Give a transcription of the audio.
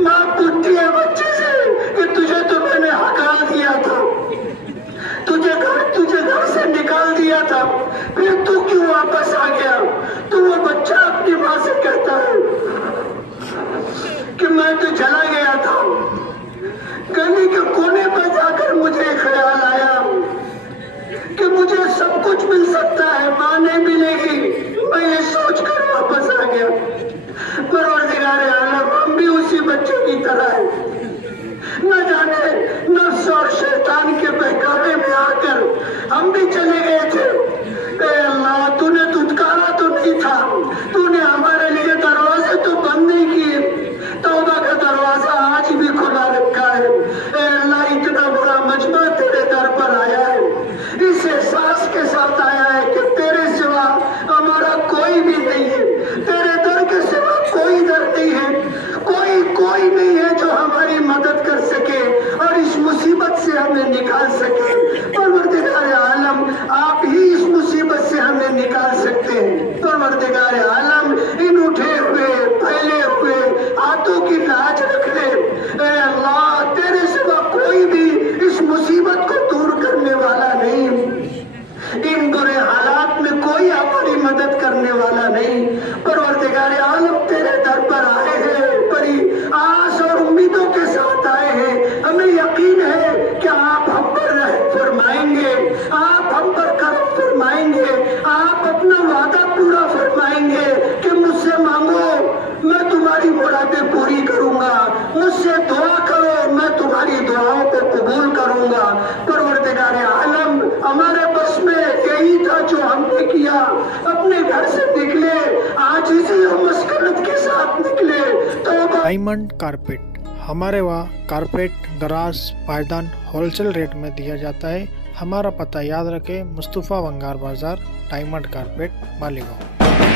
माँ पूछती है बच्चे से कि तुझे तो मैंने हटा दिया था, तुझे घर से निकाल दिया था, फिर तू क्यों वापस आ गया? तो वो बच्चा अपनी माँ से कहता है कि मैं तो चला गया था, गली के कोने पर जाकर मुझे ख्याल आया कि मुझे सब कुछ मिल सकता है, माँ नहीं मिलेगी, मैं ये सोच कर वापस आ गया। परवरदिगार आलम, हम भी उसी बच्चे की तरह है, न जाने नफ्स और शैतान के बहकावे में आकर हम भी चले गए थे। ए अल्लाह, तूने दुत्कारा तो नहीं था, तूने हमारे लिए दरवाजे तो बंद नहीं किए, तौबा का दरवाजा आज भी खुला रखा है। ए अल्लाह, इतना बड़ा मजमा तेरे दर पर आया है, इस एहसास के साथ आया है कि तेरे सिवा हमारा कोई भी नहीं है, तेरे दर के सिवा कोई दर नहीं है, कोई नहीं है जो हमारी मदद कर सके और इस मुसीबत से हमें निकाल सके। परवरदिगार आलम, आप ही इस मुसीबत से हमें निकाल सकते हैं। परवरदिगार आलम, इन उठे हुए फैले हुए हाथों की लाज रख ले। ए अल्लाह, तेरे सिवा कोई भी इस मुसीबत को दूर करने वाला नहीं, इन बुरे हालात में कोई हमारी मदद करने वाला नहीं। परवरदिगार आलम, तेरे दर पर आए हैं, बड़ी आस और उम्मीदों के साथ आए हैं, हमें यकीन है कि आप हम पर रहम फरमाएंगे, आप हम पर करम फरमाएंगे, आप अपना वादा पूरा फरमाएंगे कि मुझसे मांगो मैं तुम्हारी मुरादें पूरी करूंगा, मुझसे दुआ करो मैं तुम्हारी दुआओं को कबूल करूंगा। परवरदिगार आलम, हमारे बस में यही था जो हमने किया, अपने घर से निकले, आजिज़ी और मस्कनत के साथ निकले। तो डायमंड कारपेट, हमारे वहाँ कारपेट, दराज, पायदान होलसेल रेट में दिया जाता है। हमारा पता याद रखें, मुस्तफ़ा वंगार बाजार, डायमंड कारपेट, मालीगांव।